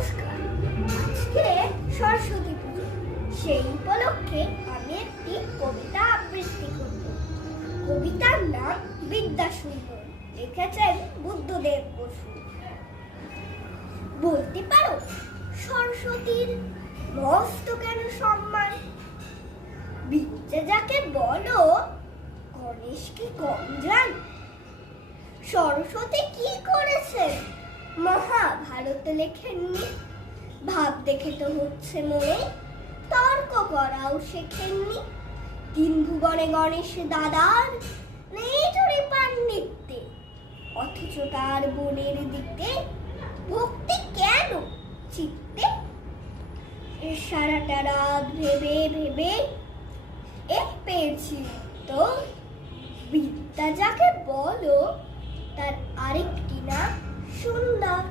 নমস্কার। আজকে সরস্বতী পুজো, সেই উপলক্ষে আমি একটি কবিতা আবৃত্তি করব। কবিতার নাম বিদ্যাসুন্দর, লিখেছেন বুদ্ধদেব বসু। বলতে পারো সরস্বতীর মস্ত কেন সম্মান? বিদ্যা যাকে বলো, গণেশ কি কম জান? সরস্বতী কি করেছেন মহাভারতে লেখেননি? ভাব দেখে তো হচ্ছে মনে, তর্ক করাও শেখেননি। তিন ভুবনে গণেশ দাদার নেই চুরি পান্ডিত্যে, অথচ তার বোনের দিকে ভক্তি কেন চিত্তে? সারাটা রাত ভেবে ভেবে এই পেয়েছি তো, বিদ্যা যাকে বলো তার আরেকটি নাম সুন্দর।